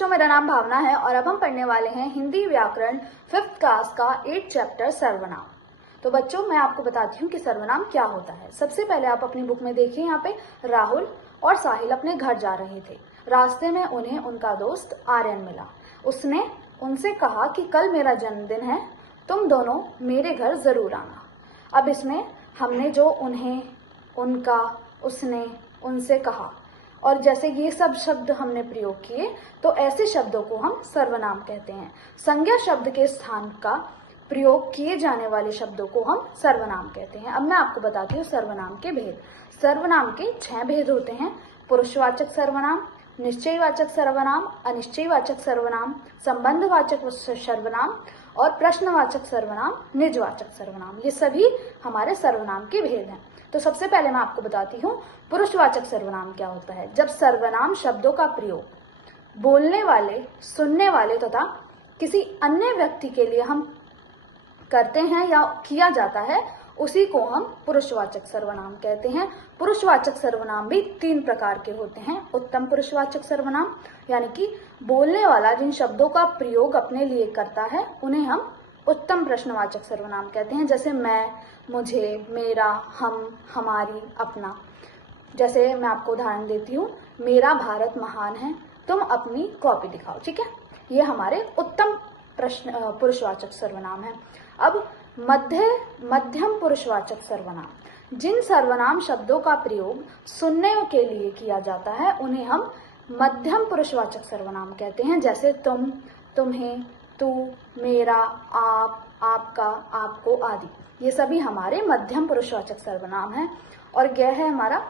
बच्चों, मेरा नाम भावना है और अब हम पढ़ने वाले हैं हिंदी व्याकरण 5th क्लास का 8th चैप्टर सर्वनाम। तो बच्चों, मैं आपको बताती हूँ कि सर्वनाम क्या होता है। सबसे पहले आप अपनी बुक में देखिए, यहाँ पे राहुल और साहिल अपने घर जा रहे थे। रास्ते में उन्हें उनका दोस्त आर्यन मिला। उसने उनसे कहा कि कल मेरा जन्मदिन है, तुम दोनों मेरे घर जरूर आना। अब इसमें हमने जो उन्हें, उनका, उसने, उनसे कहा और जैसे ये सब शब्द हमने प्रयोग किए, तो ऐसे शब्दों को हम सर्वनाम कहते हैं। संज्ञा शब्द के स्थान का प्रयोग किए जाने वाले शब्दों को हम सर्वनाम कहते हैं। अब मैं आपको बताती हूँ सर्वनाम के भेद। सर्वनाम के 6 भेद होते हैं: पुरुषवाचक सर्वनाम, निश्चयवाचक सर्वनाम, अनिश्चयवाचक सर्वनाम, संबंधवाचक सर्वनाम और प्रश्नवाचक सर्वनाम, निजवाचक सर्वनाम। ये सभी हमारे सर्वनाम के भेद हैं। तो सबसे पहले मैं आपको बताती हूँ पुरुषवाचक सर्वनाम क्या होता है। जब सर्वनाम शब्दों का प्रयोग बोलने वाले, सुनने वाले तथा किसी अन्य व्यक्ति के लिए हम करते हैं या किया जाता है, उसी को हम पुरुषवाचक सर्वनाम कहते हैं। पुरुषवाचक सर्वनाम भी 3 प्रकार के होते हैं। उत्तम पुरुषवाचक सर्वनाम, यानी कि बोलने वाला जिन शब्दों का प्रयोग अपने लिए करता है, उन्हें हम उत्तम प्रश्नवाचक सर्वनाम कहते हैं। जैसे मैं, मुझे, मेरा, हम, हमारी, अपना। जैसे मैं आपको उदाहरण देती हूँ, मेरा भारत महान है, तुम अपनी कॉपी दिखाओ। ठीक है, ये हमारे उत्तम पुरुषवाचक सर्वनाम है। अब मध्यम पुरुषवाचक सर्वनाम, जिन सर्वनाम शब्दों का प्रयोग सुनने के लिए किया जाता है, उन्हें हम मध्यम पुरुषवाचक सर्वनाम कहते हैं। जैसे तुम, तुम्हें, तू, मेरा, आप, आपका, आपको आदि। ये सभी हमारे मध्यम पुरुषवाचक सर्वनाम हैं। और यह है हमारा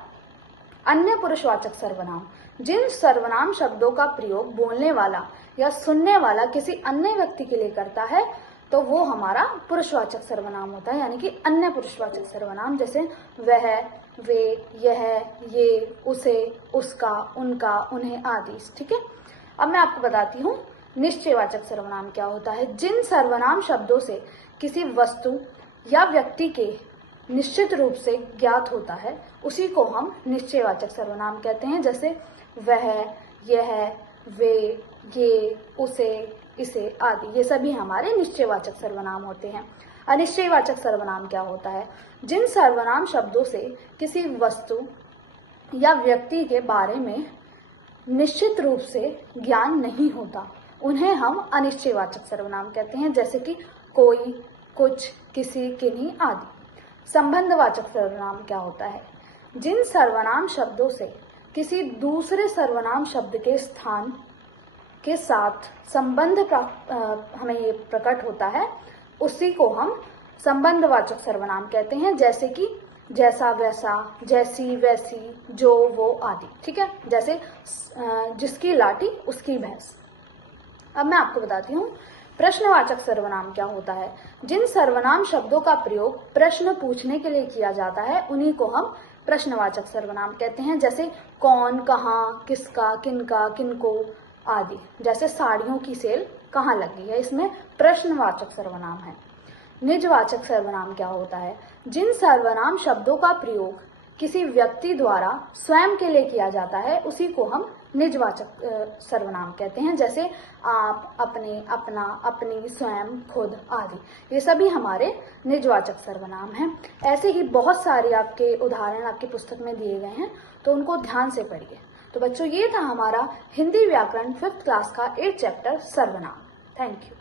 अन्य पुरुषवाचक सर्वनाम, जिन सर्वनाम शब्दों का प्रयोग बोलने वाला या सुनने वाला किसी अन्य व्यक्ति के लिए करता है, तो वो हमारा पुरुषवाचक सर्वनाम होता है, यानी कि अन्य पुरुषवाचक सर्वनाम। जैसे वह, वे, यह, ये, उसे, उसका, उनका, उन्हें आदि। ठीक है, अब मैं आपको बताती हूँ निश्चयवाचक सर्वनाम क्या होता है। जिन सर्वनाम शब्दों से किसी वस्तु या व्यक्ति के निश्चित रूप से ज्ञात होता है, उसी को हम निश्चयवाचक सर्वनाम कहते हैं। जैसे वह, यह, वे, ये, उसे, इसे आदि। ये सभी हमारे निश्चयवाचक सर्वनाम होते हैं। अनिश्चयवाचक सर्वनाम क्या होता है? जिन सर्वनाम शब्दों से किसी वस्तु या व्यक्ति के बारे में निश्चित रूप से ज्ञान नहीं होता, उन्हें हम अनिश्चयवाचक सर्वनाम कहते हैं। जैसे कि कोई, कुछ, किसी, किन्हीं आदि। संबंधवाचक सर्वनाम क्या होता है? जिन सर्वनाम शब्दों से किसी दूसरे सर्वनाम शब्द के स्थान के साथ संबंध हमें ये प्रकट होता है, उसी को हम संबंधवाचक सर्वनाम कहते हैं। जैसे कि जैसा, वैसा, जैसी, वैसी, जो, वो आदि। ठीक है, जैसे जिसकी लाठी उसकी भैंस। अब मैं आपको बताती हूँ प्रश्नवाचक सर्वनाम क्या होता है। जिन सर्वनाम शब्दों का प्रयोग प्रश्न पूछने के लिए किया जाता है, उन्हीं को हम प्रश्नवाचक सर्वनाम कहते हैं। जैसे कौन, कहाँ, किसका, किनका, किनको आदि। जैसे साड़ियों की सेल कहाँ लगी है, इसमें प्रश्नवाचक सर्वनाम है। निजवाचक सर्वनाम क्या होता है? जिन सर्वनाम शब्दों का प्रयोग किसी व्यक्ति द्वारा स्वयं के लिए किया जाता है, उसी को हम निजवाचक सर्वनाम कहते हैं। जैसे आप, अपने, अपना, अपनी, स्वयं, खुद आदि। ये सभी हमारे निजवाचक सर्वनाम हैं। ऐसे ही बहुत सारे आपके उदाहरण आपकी पुस्तक में दिए गए हैं, तो उनको ध्यान से पढ़िए। तो बच्चों, ये था हमारा हिंदी व्याकरण 5th क्लास का 8th चैप्टर सर्वनाम। Thank you.